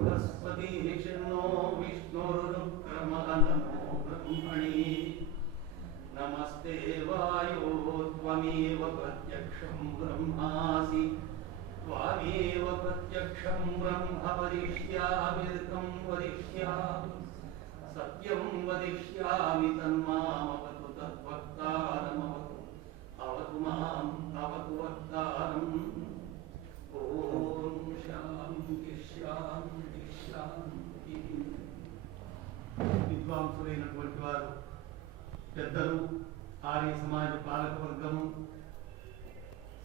बृहस्पति शन्नो विष्णुरुक्रमः नमो ब्रह्मणे नमस्ते वायो त्वमेव प्रत्यक्षं ब्रह्मासि त्वमेव प्रत्यक्षं ब्रह्म वदिष्यामि वदिष्यामि सत्यं वदिष्यामि तन्मामवतु तद्वक्तारमवतु अवतु माम् अवतु वक्तारम् ओम शांति शांति शांति। విద్వాంసులైనటువంటి వారు పెద్దలు ఆర్య సమాజ పాలక వర్గము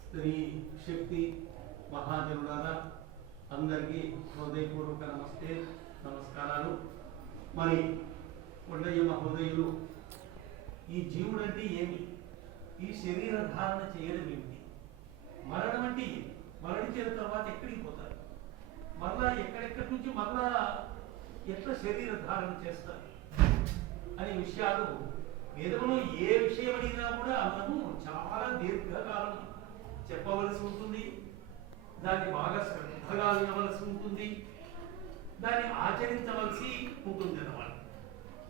స్త్రీ శక్తి మహాజనులారా అందరికీ హృదయపూర్వక నమస్కారాలు. మరి కొండయ్య మహోదయులు ఈ జీవుడు అంటే ఏమి, ఈ శరీర ధారణ చేయడం ఏమిటి, మరణం అంటే ఏమి, మరణించిన తర్వాత ఎక్కడికి పోతారు, మరలా ఎక్కడెక్కడి నుంచి మరలా ఎట్లా శరీర ధారణ చేస్తారు అనే విషయాలు వేదంలో ఏ విషయం అడిగినా కూడా మనము చాలా దీర్ఘకాలం చెప్పవలసి ఉంటుంది, దాన్ని బాగా శ్రద్ధగా వినవలసి ఉంటుంది, దాన్ని ఆచరించవలసి ఉంటుంది అన్నమాట.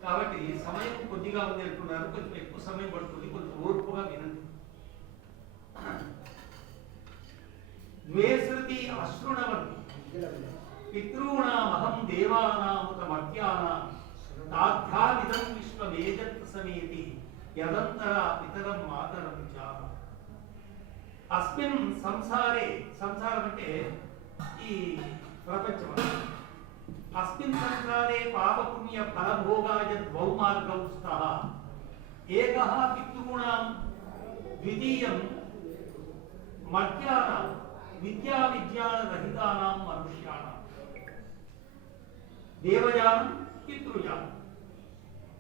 కాబట్టి సమయం కొద్దిగా ఉంది అంటున్నారు, కొంచెం ఎక్కువ సమయం పడుతుంది, కొంచెం ఓర్పుగా వినండి. ద్వేశ్రుతి అశ్రుణవన్ పితॄణామహం దేవానాముతమర్త్యానాం తాధ్యామిదం విశ్వమేజత్ సమేతి యదంతరా పితరం మాతరం చ. అస్మిన్ సంసారే, సంసారం అంటే ఈ ప్రపంచం, అస్మిన్ సంసారే పాపపుణ్య ఫలభోగాయ ద్వౌ మార్గౌ స్తః ఏకః పితॄణాం ద్వితీయం మర్త్యానాం విద్యా విజ్ఞాన రహితానాం మనుష్యానాం. దేవయానం పితృయానం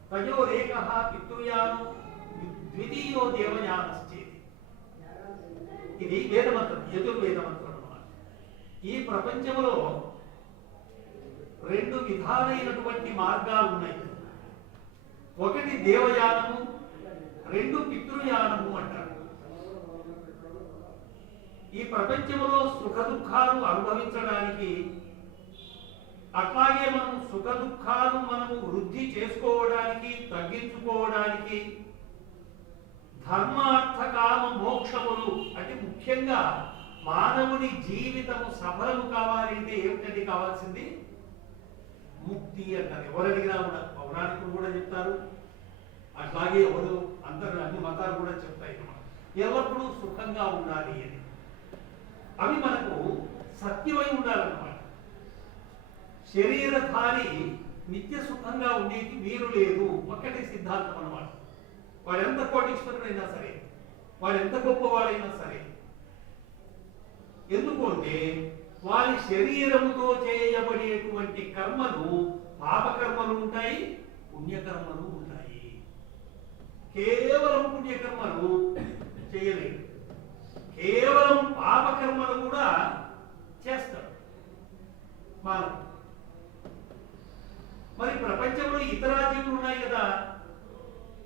తయోరేకః పితృయానో ద్వితీయో దేవయానశ్చేతి. ఇది వేదమంత్రం, యజుర్వేద మంత్రం అన్నమాట. ఈ ప్రపంచంలో రెండు విధాలైనటువంటి మార్గాలు ఉన్నాయి. ఒకటి దేవయానము, రెండు పితృయానము అంటారు. ఈ ప్రపంచంలో సుఖ దుఃఖాలు అనుభవించడానికి, అట్లాగే మనం సుఖ దుఃఖాలు మనము వృద్ధి చేసుకోవడానికి, తగ్గించుకోవడానికి, ధర్మార్థ కామ మోక్షములు అంటే ముఖ్యంగా మానవుని జీవితము సఫలము కావాలంటే ఏమిటంటే కావాల్సింది ముక్తి అంటారు. ఎవరు అడిగినా కూడా, పౌరాణికులు కూడా చెప్తారు, అట్లాగే ఎవరు అందరూ అన్ని మతాలు కూడా చెప్తాయి, ఎల్లప్పుడూ సుఖంగా ఉండాలి అని. అవి మనకు సత్యమై ఉండాలన్నమాట. శరీరధారి నిత్య సుఖంగా ఉండేది వీరు లేదు, ఒక్కటే సిద్ధాంతం అన్నమాట. వాడు ఎంత కోటీశ్వరుడైనా సరే, వాడు ఎంత గొప్పవాడైనా సరే, ఎందుకు అంటే వారి శరీరముతో చేయబడేటువంటి కర్మలు పాపకర్మలు ఉంటాయి, పుణ్యకర్మలు ఉంటాయి. కేవలం పుణ్యకర్మలు చేయలేడు, కేవలం పాపకర్మలు కూడా చేస్తాడు మానవుడు. మరి ప్రపంచంలో ఇతర జీవులు ఉన్నాయి కదా,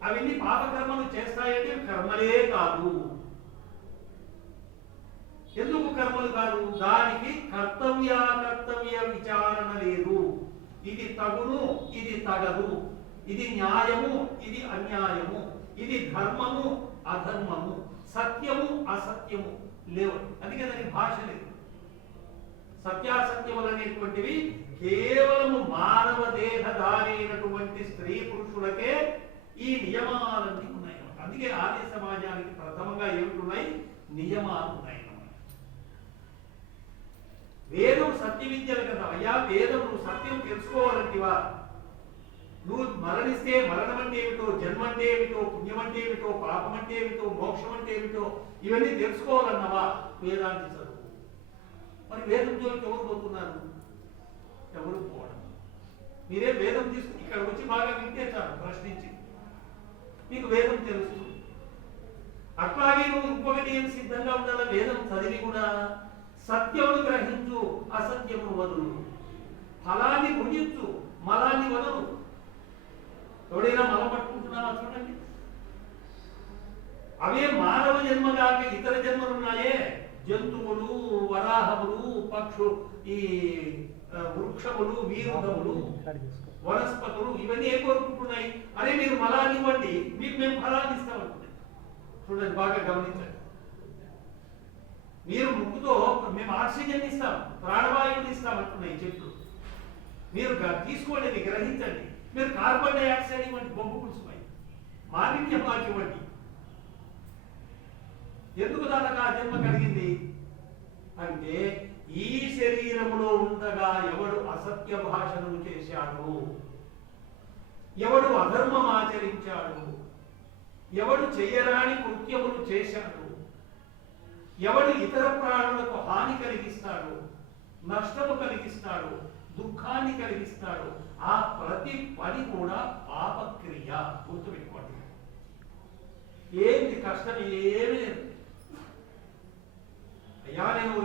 అవన్నీ పాపకర్మలు చేస్తాయంటే కర్మలే కాదు. ఎందుకు కర్మలు కాదు? దానికి కర్తవ్య విచారణ లేదు. ఇది తగును, ఇది తగదు, ఇది న్యాయము, ఇది అన్యాయము, ఇది ధర్మము, అధర్మము, సత్యము, అసత్యము లేవు. అందుకే దానికి భాష లేదు. సత్యాసత్యములు అనేటువంటివి కేవలము మానవ దేహధారైనటువంటి స్త్రీ పురుషులకే ఈ నియమాలన్నీ ఉన్నాయి. అందుకే ఆర్య సమాజానికి ప్రథమంగా ఏమిటున్నాయి? నియమాలు ఉన్నాయి. వేదం సత్య విద్యలు కదా అయ్యా, వేదం నువ్వు సత్యం తెలుసుకోవాలంటివా? నువ్వు మరణిస్తే మరణం అంటే ఏమిటో, జన్మ అంటే ఏమిటో, పుణ్యం అంటే ఏమిటో, పాపం అంటే ఏమిటో, మోక్షం అంటే ఏమిటో, ఇవన్నీ తెలుసుకోవాలన్నవా? వేదాంతి చదువు. మరి వేదం జోలికి ఎవరు పోతున్నారు? ఎవరు పోవడం. మీరే వేదం తీసుకుని ఇక్కడ వచ్చి బాగా వింటే చాలు, ప్రశ్నించి మీకు వేదం తెలుస్తుంది. అట్లాగే నువ్వు ఇంకొకటి ఏం సిద్ధంగా ఉండాలా? వేదం చదివి కూడా సత్యమును గ్రహించు, అసత్యమును వదులు, ఫలాన్ని భుజించు, మలాన్ని వదలు. ఎవడైనా మలం పట్టుకుంటున్నావా చూడండి. అవే మానవ జన్మ కాక ఇతర జన్మలు ఉన్నాయే, జంతువులు, వరాహములు, పక్షు, ఈ వృక్షములు, వీరుదములు, వనస్పతులు ఇవన్నీ ఏం కోరుకుంటున్నాయి? అరే మీరు మలాన్ని ఇవ్వండి, మీకు మేము ఫలాన్ని ఇస్తామంటున్నాయి. చూడండి, బాగా గమనించండి. మీరు ముక్కుతో మేము ఆక్సిజన్ ఇస్తాం, ప్రాణవాయువుని ఇస్తామంటున్నాయి చెట్లు. మీరు తీసుకోండి, గ్రహించండి. మీరు కార్బన్ డైఆక్సైడ్ ఇవ్వండి, బొగ్గు పులుసుపై మాలిన్యం మాకు ఇవ్వండి. ఎందుకు దానికి ఆ జన్మ కలిగింది అంటే, ఈ శరీరములో ఉండగా ఎవడు అసత్య భాషణము చేశాడు, ఎవడు అధర్మం ఆచరించాడు, ఎవడు చేయరాని కృత్యములు చేశాడు, ఎవడు ఇతర ప్రాణులకు హాని కలిగిస్తాడు, నష్టము కలిగిస్తాడు, దుఃఖాన్ని కలిగిస్తాడు, ఆ ప్రతి పని కూడా పాపక్రియ. గుర్తుపెట్టుకోండి. ఏంటి కష్టం? ఏమీ లేదు. అయ్యా నేను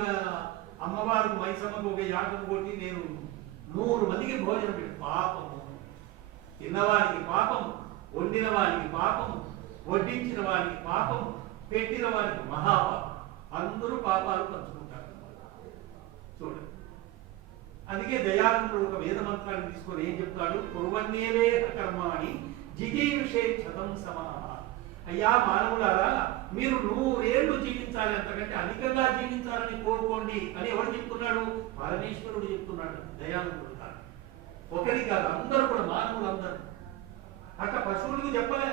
అమ్మవారికి మైసమ్మకు ఒక యాగం కొట్టి నేను 100 మందికి భోజనం పెట్టి, పాపము. తిన్నవారికి పాపము, వండిన వారికి పాపము, వడ్డించిన వారికి పాపము, పెట్టిన వారికి మహాపాపం. అందరూ పాపాలు పంచుకుంటారు. చూడండి, అందుకే దయానందుడు ఒక వేద మంత్రాన్ని తీసుకొని ఏం చెప్తాడు? కుర్వన్నేవేహ కర్మాణి జిజీవిషే క్షతం సమాహ. అయ్యా మానవులారా, మీరు 100 ఏళ్ళు జీవించాలి, అంతకంటే అధికంగా జీవించాలని కోరుకోండి అని ఎవరు చెప్తున్నాడు? పరమేశ్వరుడు చెప్తున్నాడు, దయానందుడు కాదు. ఒకరి కాదు, అందరూ కూడా, మానవులు అందరూ. అట్లా పశువులకు చెప్పలే.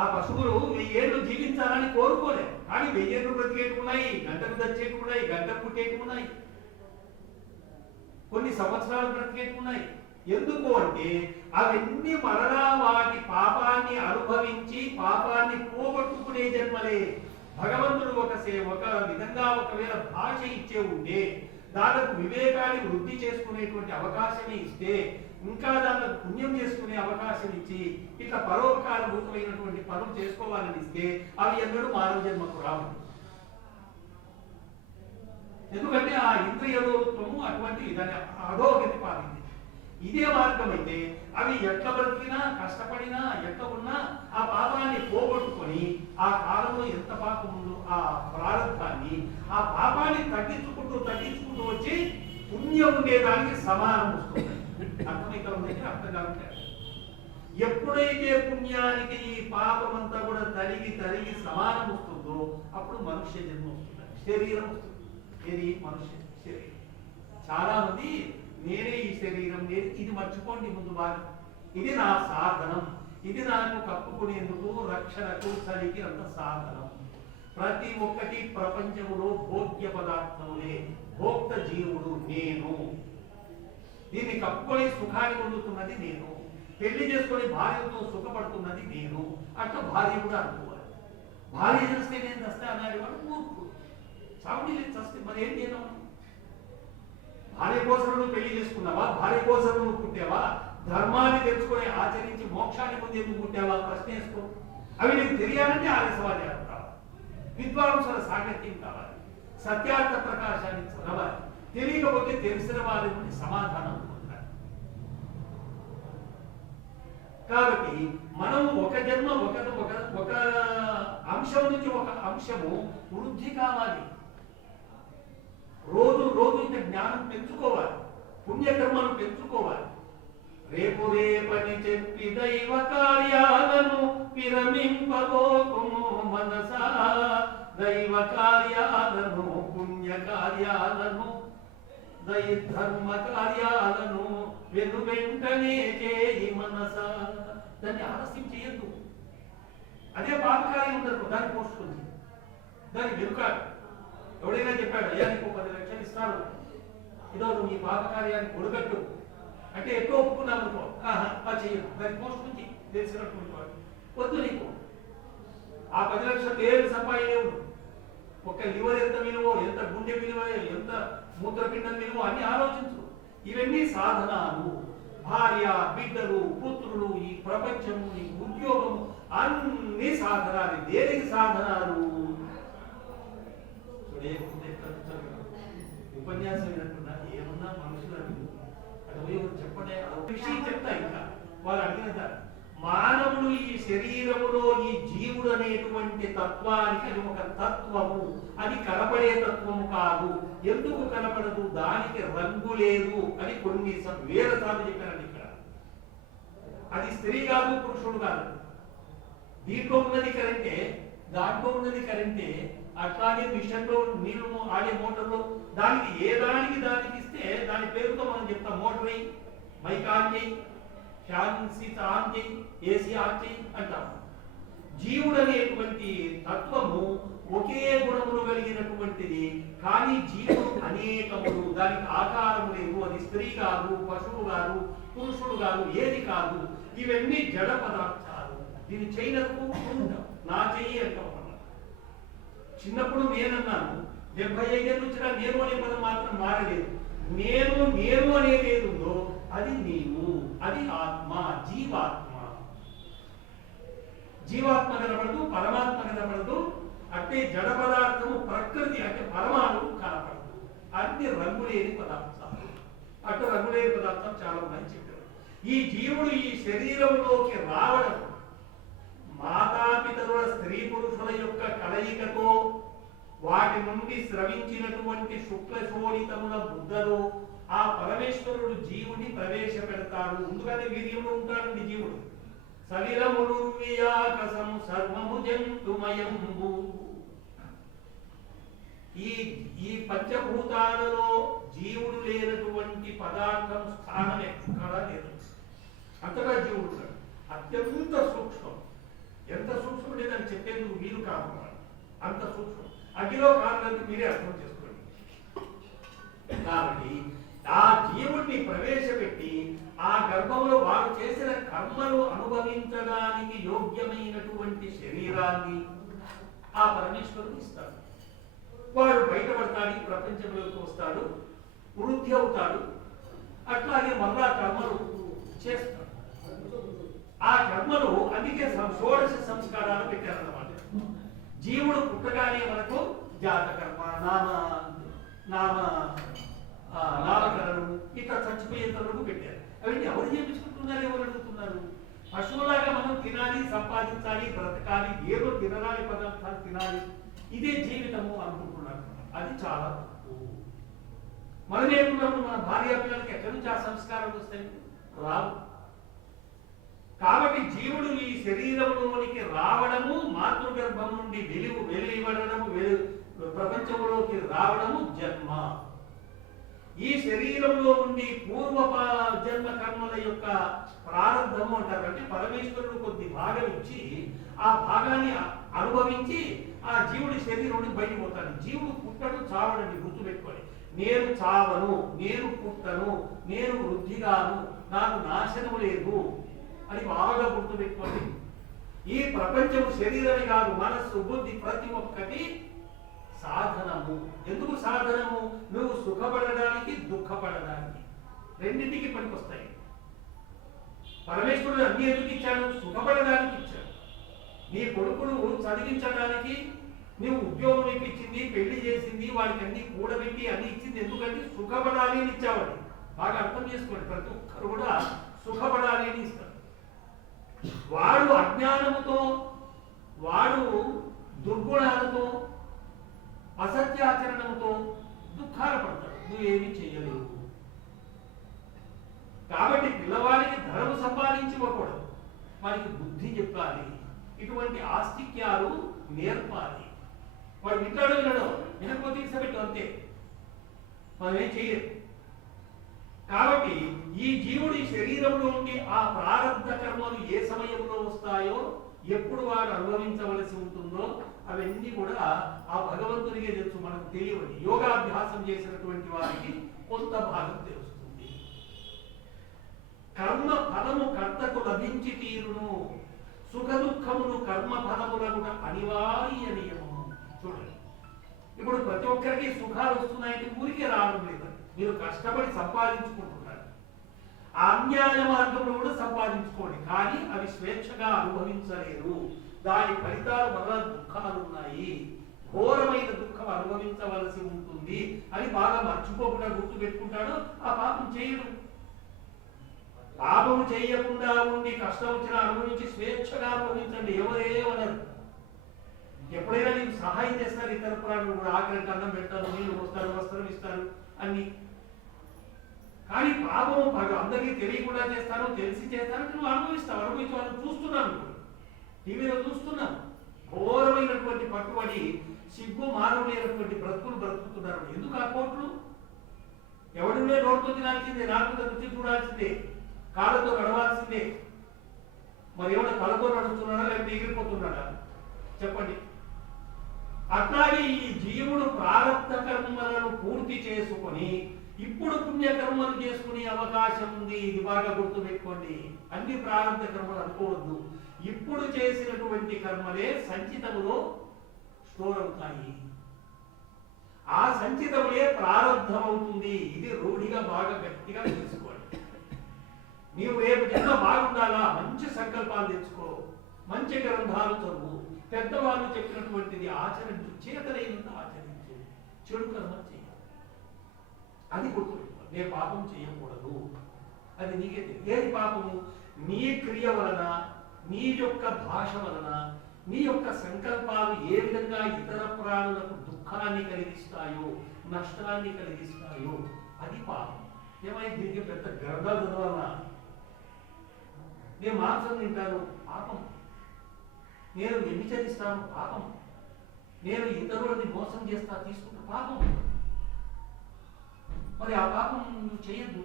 ఆ పశువులు 1000 ఏళ్ళు జీవించాలని కోరుకోలే, కానీ 1000 ఏళ్ళు బ్రతికేటున్నాయి, గంటకు దచ్చేటున్నాయి, గంటకు పుట్టేటున్నాయి, కొన్ని సంవత్సరాలు బ్రతికేటున్నాయి. ఎందుకు అంటే అవన్నీ మరలా వాటి పాపాన్ని అనుభవించి పాపాన్ని పోగొట్టుకునే జన్మలే. భగవంతుడు ఒక విధంగా ఒకవేళ భాష ఇచ్చే ఉంటే, దానికి వివేకాన్ని వృద్ధి చేసుకునేటువంటి అవకాశమే ఇస్తే, ఇంకా దానికి పుణ్యం చేసుకునే అవకాశం ఇచ్చి ఇట్లా పరోపకారభూతమైనటువంటి పనులు చేసుకోవాలని ఇస్తే అవి ఎన్నడూ మానవ జన్మకు రావు. ఎందుకంటే ఆ ఇంద్రియలోత్వము అటువంటి దాన్ని అధోగతి పాలింది. ఇదే మార్గం అయితే అవి ఎట్లా బ్రతికినా, కష్టపడినా, ఎట్లా ఉన్నా ఆ పాపాన్ని పోగొట్టుకొని ఆ కాలంలో ఎంత పాపం ఉందో ఆ ప్రారంభాన్ని, ఆ పాపాన్ని తగ్గించుకుంటూ వచ్చి పుణ్యం ఉండేదానికి సమానం వస్తుంది. అర్థమైతే ఉందంటే అర్థం కాదు. ఎప్పుడైతే పుణ్యానికి ఈ పాపం అంతా కూడా తరిగి సమానం వస్తుందో అప్పుడు మనుష్య జన్మ వస్తుంది, శరీరం వస్తుంది. ఏది? మనుష్య శరీరం. చాలా మంది నేనే ఈ శరీరం, ఇది మర్చిపోండి ముందు బాగా. ఇది నా సాధనం, ఇది నాకు కప్పుకునేందుకు, రక్షణకు, చలికి అంత సాధనం. ప్రతి ఒక్కటి ప్రపంచంలో భోగ్య పదార్థములే. భోక్త జీవుడు నేను. దీన్ని కప్పుకొని సుఖాన్ని పొందుతున్నది నేను. పెళ్లి చేసుకొని భార్యతో సుఖపడుతున్నది నేను. అట్లా భార్య కూడా అనుకోవాలి. భార్య చేస్తే నేను చస్తే అన్నాడు వాడు మూర్ఖుడు. చావుడి లేదు, చస్తే మరి ఏం చేయను? భార్య కోసం నువ్వు పెళ్లి చేసుకున్నావా? భార్య కోసం నువ్వు పుట్టావా? ధర్మాన్ని తెలుసుకొని ఆచరించి మోక్షాన్ని పొందేందుకు పుట్టావా? ప్రశ్న వేసుకో. అవి నీకు తెలియాలంటే ఆలస్యవాద్యాలు కావాలి, విద్వాంసుల సాంగత్యం కావాలి, సత్యార్థ ప్రకాశాన్ని చదవాలి. తెలియకపోతే తెలిసిన వారి నుండి సమాధానం పొందాలి. కాబట్టి మనం ఒక జన్మ ఒక అంశం నుంచి ఒక అంశము వృద్ధి కావాలి. రోజు ఇంత జ్ఞానం పెంచుకోవాలి, పుణ్యకర్మను పెంచుకోవాలి. రేపని చెప్పి దైవ కార్యాలను విరమింపబోకుము మనసా. దైవ కార్యాలను, పుణ్య కార్యాలను, ధర్మ కార్యాలను వెంటనే చేయి మనసా. దాన్ని ఆలస్యం చేయొద్దు. అదే పాపకార్యం ఉండదు, దాన్ని పోస్తుంది, దాన్ని వెనుకాడు. ఎవడైనా చెప్పాడు, అయ్యా నీకు 10 లక్షలు ఇస్తాను, ఇదో నువ్వు ఈ పాపకార్యాన్ని కొడుకట్టు అంటే ఎక్కువ ఒప్పుకున్నావు అనుకో, చెయ్యదు, దాన్ని పోస్తుంది తెలిసినటువంటి వాడు. వద్దు, నీకు ఆ 10 లక్షలు ఏమి సంపాదలేవు. ఒక్క లివర్ ఎంత విలువ, ఎంత గుండె విలువ, ఎంత మూత్రపిండం విలువ అని ఆలోచించు. ఇవన్నీ సాధనాలు. భార్య, బిడ్డలు, పుత్రులు, ఈ ప్రపంచము, ఈ ఉద్యోగము అన్ని సాధనాలు. దేనికి సాధనాలు? ఉపన్యాసం వినకుండా ఏమన్నా మనుషులు అడుగు, అటు పోయి చెప్పండి, విషయం చెప్తా. ఇంకా వాళ్ళు అడిగిన మానవుడు ఈ శరీరములో ఈ జీవుడు అనేటువంటి తత్వానికి అది ఒక తత్వము, అది కనపడే తత్వము కాదు. ఎందుకు కనపడదు? దానికి రంగు లేదు అని కొన్ని వేల సార్లు చెప్పారండి ఇక్కడ. అది స్త్రీ కాదు, పురుషుడు కాదు. దీంట్లో ఉన్నది కరెంటే, దాంట్లో ఉన్నది కరెంటే. అట్లాగే మిషన్లో నీళ్లు ఆడే మోటార్లో దానికి దానికి ఇస్తే దాని పేరుతో మనం చెప్తాం. మోటార్ అయ్యి, మైక్ ఆన్ చేయి, ఫ్యాన్ సీట్ ఆన్ చేయి, ఏసీ ఆన్ చేయి అంటాం. జీవుడు అనేటువంటి తత్వము ఒకే గుణములు కలిగినటువంటిది, కానీ జీవుడు అనేకములు. దానికి ఆకారము లేదు. అది స్త్రీ కాదు, పశువు కాదు, పురుషుడు కాదు, ఏది కాదు. ఇవన్నీ జడ పదార్థాలు. దీని చేయనకు నా చెయ్యి అంటాం. చిన్నప్పుడు నేనన్నాను, 75 ఏళ్ళు వచ్చినా నేను అనే పదం మాత్రం మారలేదు. నేను అనేది ఏది ఉందో అది నీవు, అది ఆత్మ, జీవాత్మ. జీవాత్మ కనపడదు, పరమాత్మ కనపడదు. అంటే జడ పదార్థము ప్రకృతి అంటే పరమాణువు కనపడదు. అన్ని రంగులేని పదార్థాలు. అటు రంగులేని పదార్థాలు చాలా మంచి చెప్పారు. ఈ జీవుడు ఈ శరీరంలోకి రావడం మాతాపితరుల స్త్రీ పురుషుల యొక్క కలయికతో వాటి నుండి స్రవించినటువంటి శుక్లశోణితముల బుద్ధలో ఆ పరమేశ్వరుడు జీవుని ప్రవేశపెడతాడు. ముందుగానే వీర్యంలో ఉంటాడండి జీవుడు. సలిలములు వ్యాకసం సర్వము జంతుమయంబు. ఈ పంచభూతాలలో జీవుడు లేనటువంటి పదార్థం స్థానం ఎక్కడా లేదు. అంతగా జీవుడు అత్యంత సూక్ష్మం. ఎంత సూక్ష్మం లేదని చెప్పేందుకు వీలు కాదు. అంత సూక్ష్మం. అగ్గిలో కారణానికి మీరే అర్థం చేసుకోండి. కాబట్టి ఆ జీవుడిని ప్రవేశపెట్టి ఆ గర్భంలో వారు చేసిన కర్మలు అనుభవించడానికి యోగ్యమైనటువంటి శరీరాన్ని ఆ పరమేశ్వరుడు ఇస్తాడు. వాడు బయటపడతాడు, ప్రపంచంలోకి వస్తాడు, వృద్ధి అవుతాడు. అట్లాగే మళ్ళా కర్మలు చేస్తాడు. ఆ కర్మలు అందుకే షోడశ సంస్కారాలు పెట్టారన్నమాట. జీవుడు పుట్టగానే మనకు జాతకర్మ, నామకరణం ఇట్లా చచ్చిపోయేంత వరకు పెట్టారు. అవన్నీ ఎవరు చేపించుకుంటున్నారు, ఎవరు అడుగుతున్నారు? పశువులాగా మనం తినాలి, సంపాదించాలి, బ్రతకాలి, ఏదో తినరాని పదార్థాలు తినాలి, ఇదే జీవితము అనుకుంటున్నారు. అది చాలా తప్పు. మనం ఏమనుకున్నప్పుడు మన భార్య పిల్లలకి ఎక్కడి నుంచి ఆ సంస్కారాలు వస్తాయి? రావు. కాబట్టి జీవుడు ఈ శరీరంలోనికి రావడము, మాతృగర్భం నుండి వెలువడము, ప్రపంచంలోకి రావడము జన్మ. ఈ శరీరంలో నుండి పూర్వ జన్మ కర్మల యొక్క ప్రారంభము అంటారు. అంటే పరమేశ్వరుడు కొద్ది భాగం ఇచ్చి ఆ భాగాన్ని అనుభవించి ఆ జీవుడి శరీరం నుండి బయటకు పోతాడు. జీవుడు పుట్టడు, చావడండి. గుర్తుపెట్టుకోండి. నేను చావను, నేను పుట్టను, నేను వృద్ధిగాను, నాకు నాశనము లేదు అని బాగా గుర్తుపెట్టుకోండి. ఈ ప్రపంచము శరీరమే కాదు, మనస్సు, బుద్ధి ప్రతి ఒక్కటి సాధనము. ఎందుకు సాధనము? నువ్వు సుఖపడడానికి, దుఃఖపడడానికి, రెండింటికి పనికొస్తాయి. పరమేశ్వరుడు అన్ని ఎందుకు ఇచ్చాడు? సుఖపడడానికి ఇచ్చాడు. నీ కొడుకును చదివించడానికి, నీవు ఉద్యోగం ఇప్పించింది, పెళ్లి చేసింది, వాడికి అన్ని కూడబెట్టి అన్ని ఇచ్చింది ఎందుకంటే సుఖపడాలి అని ఇచ్చావని. బాగా అర్థం చేసుకోండి. ప్రతి ఒక్కరు కూడా సుఖపడాలి అని ఇస్తారు. వాడు అజ్ఞానముతో, వాడు దుర్గుణాలతో, అసత్యాచరణముతో దుఃఖాలు పడతాడు. నువ్వేమీ చేయలేవు. కాబట్టి పిల్లవాడికి ధనము సంపాదించి ఇవ్వకూడదు, వారికి బుద్ధి చెప్పాలి. ఇటువంటి ఆస్తిక్యాలు నేర్పాలి. వాడు వింటాడు, వినకపోతే ఇసబెట్టు, అంతే. మనం ఏం చేయలేదు. కాబట్టి ఈ జీవుడి శరీరంలో ఉండి ఆ ప్రారంభ కర్మలు ఏ సమయంలో వస్తాయో, ఎప్పుడు వాడు అనుభవించవలసి ఉంటుందో అవన్నీ కూడా ఆ భగవంతునికే తెలుసు, మనకు తెలియదు. యోగాభ్యాసం చేసినటువంటి వారికి కొంత భాగం తెలుస్తుంది. కర్మ ఫలము కర్తకు లభించి తీరును, సుఖ దుఃఖమును కర్మ ఫలములకు అనివార్య నియమము. చూడండి, ఇప్పుడు ప్రతి ఒక్కరికి సుఖాలు వస్తున్నాయంటే ఊరికే రావడం లేదు. మీరు కష్టపడి సంపాదించుకుంటున్నారు. అన్యాయ మార్గంలో కూడా సంపాదించుకోండి, కానీ అవి స్వేచ్ఛగా అనుభవించలేరు. దాని ఫలితాలు వల్ల దుఃఖాలు ఉన్నాయి. ఘోరమైన దుఃఖం అనుభవించవలసి ఉంటుంది అని బాగా మర్చిపోకుండా గుర్తు పెట్టుకుంటాడు. ఆ పాపం చేయడు. పాపం చేయకుండా ఉండి కష్టం వచ్చిన అనుభవించి స్వేచ్ఛగా అనుభవించండి, ఎవరేమనరు. ఎప్పుడైనా నీకు సహాయం చేస్తారు ఇతర ప్రాణులు కూడా, ఆఖరికి అన్నం పెడతారు, నీళ్లు పోస్తారు, వస్త్రం ఇస్తారు అన్ని. కానీ పాపము అందరికీ తెలియకుండా చేస్తాను, తెలిసి చేస్తాను, నువ్వు అనుభవిస్తావు. అనుభవించి వాళ్ళు చూస్తున్నాను, టీవీలో చూస్తున్నాను. ఘోరమైనటువంటి పట్టుబడి సిగ్గు మానవులైనటువంటి బ్రతుకులు బ్రతుకుతున్నారు. ఎందుకు ఆ కోట్లు? ఎవడునే నోటుతో తినాల్సిందే, నాలుగుతో రుచి చూడాల్సిందే, కాళ్ళతో నడవాల్సిందే. మరి ఎవడ తలతో నడుస్తున్నాడా లేకపోతే ఎగిరిపోతున్నాడా చెప్పండి. అట్లాగే ఈ జీవుడు ప్రారబ్ధ కర్మలను పూర్తి చేసుకొని ఇప్పుడు పుణ్యకర్మలు చేసుకునే అవకాశం ఉంది. ఇది బాగా గుర్తుపెట్టుకోండి. అన్ని ప్రారంభ కర్మలు అనుకోవద్దు. ఇప్పుడు చేసినటువంటి కర్మలే సంచితములో స్టోర్ అవుతాయి. ఆ సంచితములే ప్రారంభం అవుతుంది. ఇది రూఢిగా బాగా గట్టిగా తెలుసుకోండి. నీవు రేపు జన్మ బాగుండాలా, మంచి సంకల్పాలు తెచ్చుకో, మంచి గ్రంథాలు చదువు, పెద్దవాళ్ళు చెప్పినటువంటిది ఆచరించు, చేతనైనంత ఆచరించు, చెడు కర్మ చేయాలి. అది గుర్తుపెట్టుకో. నేను పాపం చేయకూడదు, అది నీకే తెలియదు. ఏది పాపము? నీ క్రియ వలన, నీ యొక్క భాష వలన, నీ యొక్క సంకల్పాలు ఏ విధంగా ఇతర ప్రాణులకు దుఃఖాన్ని కలిగిస్తాయో, నష్టాన్ని కలిగిస్తాయో, అది పాపం. ఏమైంది? దీనికి పెద్ద గ్రంథాలు చదవాలన్నా, నేను మాంసం తింటాను, పాపం. నేను వ్యభిచరిస్తాను, పాపం. నేను ఇతరులని మోసం చేస్తా, తీసుకుంటా, పాపం. మరి ఆ పాపం నువ్వు చేయొద్దు.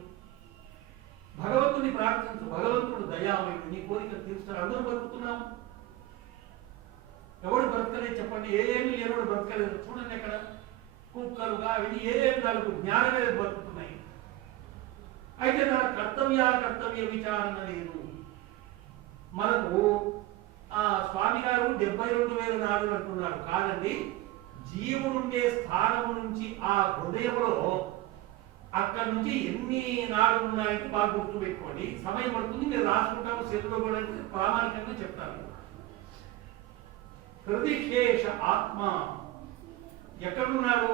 భగవంతుని ప్రార్థించు, భగవంతుడు దయామయుడు, నీ కోరికలు తీరుస్తాడు. అందరూ బతుకుతున్నాము, ఎవడు బ్రతకలేదు చెప్పండి? ఏమీ లేనోడు బ్రతకలేదు. చూడండి ఎక్కడ కుక్కలుగా అవి ఏం దానికి జ్ఞానమే బతుకుతున్నాయి. అయితే నా కర్తవ్య విచారణ లేదు. మనకు స్వామి గారు 72,000 నాడులు అంటున్నారు. కాదండి, జీవుడుండే స్థానము నుంచి ఆ హృదయంలో అక్కడి నుంచి ఎన్ని నాడులు ఉన్నాయంటే బాగా గుర్తు పెట్టుకోండి. సమయం పడుతుంది, మీరు రాసుకుంటాము, చేతిలో కూడా ప్రామాణికంగా చెప్తాను. హృదయశేష ఆత్మ ఎక్కడున్నాడు?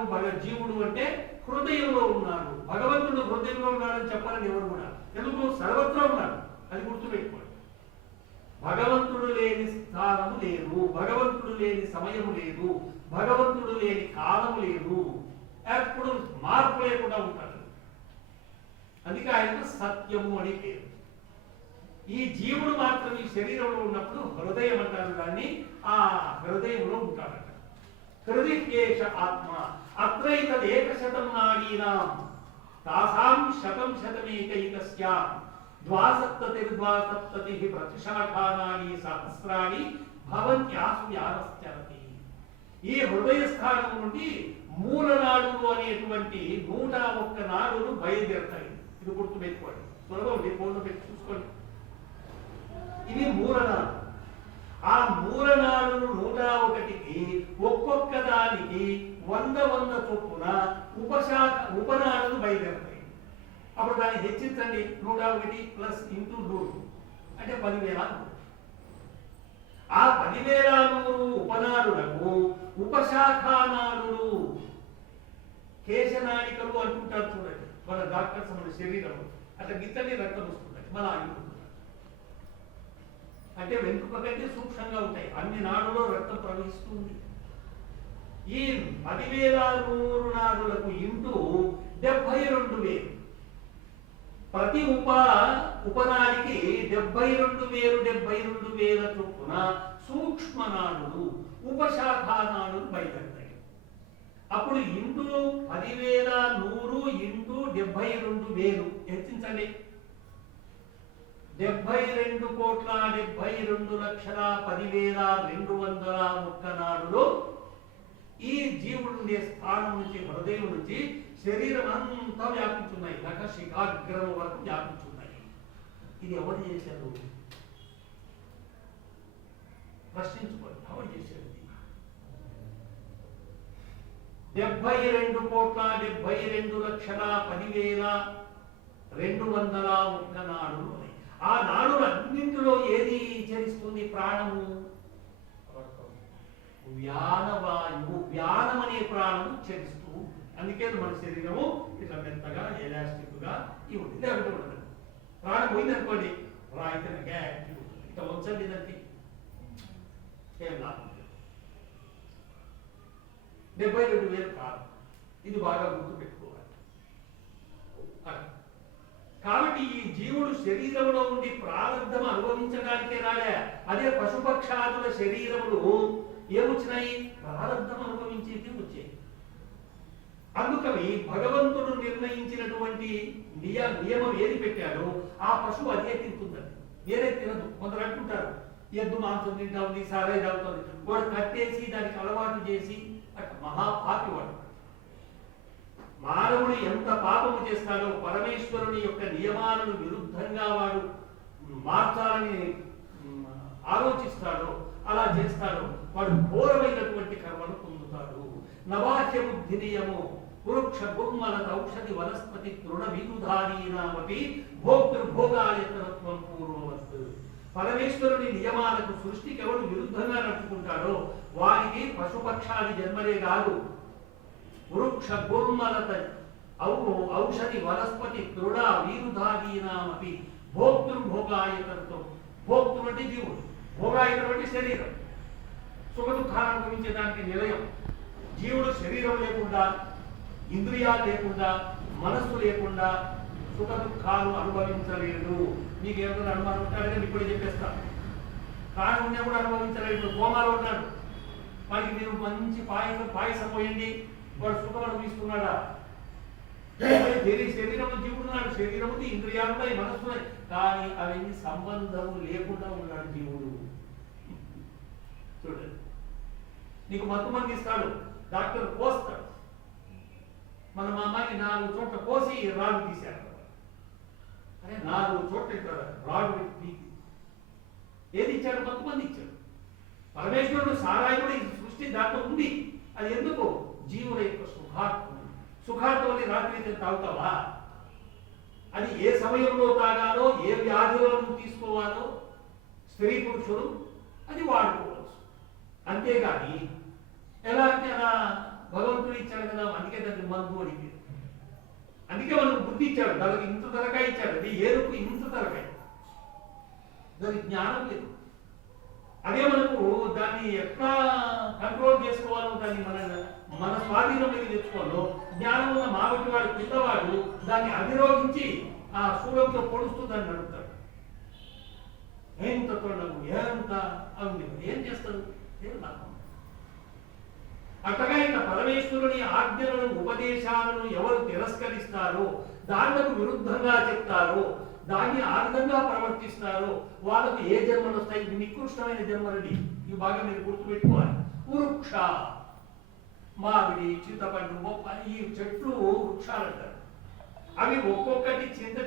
జీవుడు అంటే హృదయంలో ఉన్నాడు. భగవంతుడు హృదయంలో ఉన్నాడని చెప్పాలని ఎవరు కూడా. ఎందుకు? సర్వత్రా ఉన్నాడు, అది గుర్తుపెట్టుకోండి. భగవంతుడు లేని స్థానము లేదు, భగవంతుడు లేని సమయము లేదు, భగవంతుడు లేని కాలము లేదు. ఎప్పుడు మార్పు లేకుండా ఉంటాడు. అందుకే ఆయనకు సత్యము అని పేరు. ఈ జీవుడు మాత్రం ఈ శరీరంలో ఉన్నప్పుడు హృదయం అంటారు, దాన్ని ఆ హృదయంలో ఉంటాడట. హృదయేష ఆత్మ అత్రైతదేకశతం నాడీనాం తాసాం శతం శతమేకైకస్యాం ద్వాసప్తతిర్ద్వాసప్తతిః ప్రతిశాఖానాని సహస్రాణి భవంత్యాసు వ్యానశ్చరతి. ఈ హృదయ స్థానం నుండి మూలనాడులు అనేటువంటి 101 నాడులు బయలుదేరుతాయి. ఇది గుర్తుపెట్టుకోండి. సులభం, మీ ఫోన్లో పెట్టి చూసుకోండి. ఇవి మూలనాడు. ఆ మూలనాడులు 101కి ఒక్కొక్క దానికి 100 చొప్పున ఉపనాడులు బయలుదేరుతాయి. అప్పుడు దాన్ని హెచ్చించండి. 101 ప్లస్ ఇంటూ 100 అంటే 10,000. ఆ 10,000 ఉపనాడులకు ఉపశాఖానాడులు, కేశనాళికలు అంటుంటారు చూడండి. మన డాక్టర్స్ మన శరీరంలో అట్లా గిత్తని రక్తం వస్తుంది, మన ఆగిపోతుంది. అంటే వెనుక కంటే సూక్ష్మంగా ఉంటాయి. అన్ని నాడులో రక్తం ప్రవహిస్తుంది. ఈ 10,100 నాడులకు ఇంటూ 72,000. ప్రతి ఉపనాడికి 72,000 చొప్పున సూక్ష్మనాడులు, ఉపశాఖానాడులు బయలుదేరుతాయి. అప్పుడు ఇంటూ 10,100 ఇంటూ 72,000 హెచ్చించండి. 72,72,10,201 నాడులు ఈ జీవుడుండే స్థానం నుంచి, హృదయం నుంచి శరీరం అంతా వ్యాపించున్నాయి. నఖ శిఖాగ్రం వరకు వ్యాపించున్నాయి. ఇది ఎవరు చేశారు? ప్రశ్నించుకోండి, ఎవరు చేశారు? 72,72,10,201 నాడులు. ఆ నాడులన్నింటిలో ఏది చరిస్తుంది? ప్రాణము. వ్యానవాయువు, వ్యానం అనే ప్రాణము చరిస్తూ. అందుకే మన శరీరము ఇట్లా మెత్తగా ఎలాస్టిక్ గా ఉండదు. ప్రాణం పోయిందనుకోండి రాయితీన గ్యారంటీ ఇక ఉంచండి దానికి ఏం లాభం లేదు. 72,000 కాదు, ఇది బాగా గుర్తుపెట్టుకోవాలి. కాబట్టి ఈ జీవుడు శరీరంలో ఉండి ప్రారంధం అనుభవించడానికే రాలే. అదే పశుపక్షాదుల శరీరములు ఏమొచ్చినాయి? ప్రారంధం అనుభవించేది వచ్చాయి. అందుకని భగవంతుడు నిర్ణయించినటువంటి నియమం ఏది పెట్టాడో ఆ పశువు అదే తింటుందండి, వేరే తినదు. కొందరు అంటుంటారు ఎద్దు మాంసం తింటా ఉంది, సారే తాగుతుంది. వాడు కట్టేసి దానికి అలవాటు చేసి అట్లా మహాపాపి వాడు. మానవుడు ఎంత పాపము చేస్తాడో పరమేశ్వరుని యొక్క నియమాలను విరుద్ధంగా వాడు మార్చాలని ఆలోచిస్తాడో అలా చేస్తాడో వాడు ఘోరమైనటువంటి కర్మను పొందుతాడు. నవాహ్య బుద్ధి నియమో వృక్ష గుర్మలత ఔషధి వనస్పతి తృణ వినుధారీనామపి భోక్తృభోగాయతరత్వం పూర్వవత్. పరమేశ్వరుని నియమాలకు సృష్టికి ఎవరు విరుద్ధంగా నడుచుకుంటాడో వారికి పశుపక్షాది జన్మలే కాదు, వృక్ష గుర్మలత ఔషధి వనస్పతి తృణ వీరుధారీనామపి భోక్తృభోగాయతరత్వం. భోక్తృ అంటే జీవుడు, భోగాయతం అంటే శరీరం, సుఖ దుఃఖాలను అనుభవించడానికి నిలయం. జీవుడు శరీరం లేకుండా, ఇంద్రియాలు లేకుండా, మనస్సు లేకుండా సుఖ దుఃఖాలు అనుభవించలేడు. మీకు ఏమైనా అనుమానం ఉంటాడని ఇప్పుడు చెప్పేస్తా. కాని ఉన్నా కూడా అనుభవించలేడు. కోమాలో ఉన్నాడు, వాడికి మీరు మంచి పాయసం పోయింది, వాడు సుఖం అనుభవిస్తున్నాడా? శరీరము జీవుడున్నాడు, శరీరము ఇంద్రియాలున్నాయి, మనస్సున్నాయి, కానీ అవన్నీ సంబంధం లేకుండా ఉన్నాడు జీవుడు. చూడండి, నీకు మత్తు మంది ఇస్తాడు, డాక్టర్ కోస్తాడు. మన మా అమ్మాయికి 4 చోట్ల కోసి రాడు తీశాడు. అరే 4 చోట్ల రాడు తీసి ఏది ఇచ్చాడు? మత్తు మంది ఇచ్చాడు. పరమేశ్వరుడు సారాయి కూడా ఈ సృష్టి దాంట్లో ఉంది. అది ఎందుకు? జీవుల యొక్క సుఖార్థం. సుఖార్థమని రాత్రి తాగుతావా? అది ఏ సమయంలో తాగాలో, ఏ వ్యాధిలో నువ్వు తీసుకోవాలో స్త్రీ పురుషుడు అది వాడుకోవచ్చు. అంతేగాని ఎలా అంటే అలా భగవంతుడు ఇచ్చాడు కదా, అందుకే దానికి మందు అడిగి, అందుకే మనకు బుద్ధి ఇచ్చాడు. దానికి ఇంత తలకాయ ఇచ్చాడు. అది ఏరుకు ఇంత తలకాయ, దానికి జ్ఞానం లేదు. అదే మనకు దాన్ని ఎట్లా కంట్రోల్ చేసుకోవాలో, దాన్ని మన స్వాధీనంలోకి తెచ్చుకోవాలో జ్ఞానం ఉన్న మాబట్టి వాడు పిల్లవాడు దాన్ని అధిరోహించి ఆ సూర్యంతో పొడుస్తూ దాన్ని నడుపుతాడు. ఎంత తొండవు, ఎంత అవును, ఏం చేస్తాడు? ఏం లాభం? అట్టగా ఇక పరమేశ్వరుని ఆజ్ఞలను, ఉపదేశాలను ఎవరు తిరస్కరిస్తారో, దానికి విరుద్ధంగా చెప్తారో, దాన్ని ఆ విధంగా ప్రవర్తిస్తారో వాళ్ళకు ఏ జన్మలు వస్తాయి? నికృష్టమైన జన్మలని ఇవి బాగా మీరు గుర్తుపెట్టుకోవాలి. వృక్ష, మామిడి, చింతపండు, మొక్క, ఈ చెట్లు వృక్షాలు అంటారు. అవి ఒక్కొక్కటి చింత